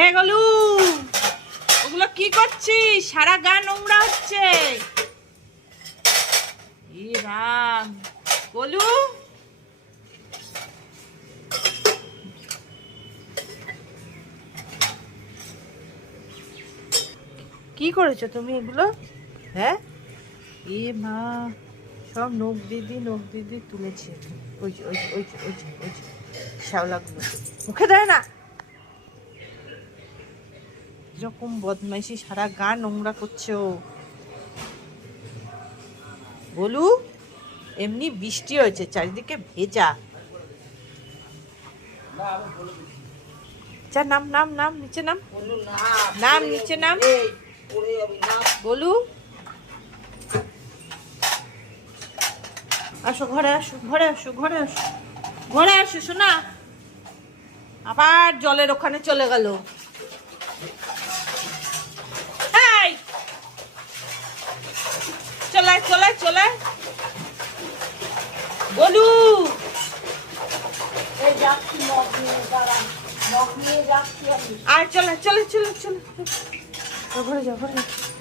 এ গলু, ওগুলো কি করছিস? সারা গা নোংরা হচ্ছে। ই রাম, গলু কি করেছো তুমি এগুলো? হ্যাঁ, এ মা, সব নখ দিদি তুলেছে। ওই যে ওই যে ওই যে ওই যে ওই যে শ্যাওলাগুলো মুখে দেয় না। এরকম বদমাইশি, সারা গা নোংরা করছো। বলু, এমনি বৃষ্টি হয়েছে, চারিদিকে ভেজা। যা, নাম নাম নাম, নিচে নাম, নাম নিচে নাম। বলু, আসো ঘরে, আসো ঘরে, আসো ঘরে, আসো ঘরে, আসো শোনা। আবার জলের ওখানে চলে গেল। এই, চলে চলে চলে। বলু, আর চলে চলে চলে চলে, ঘরে যাও ঘরে যাও।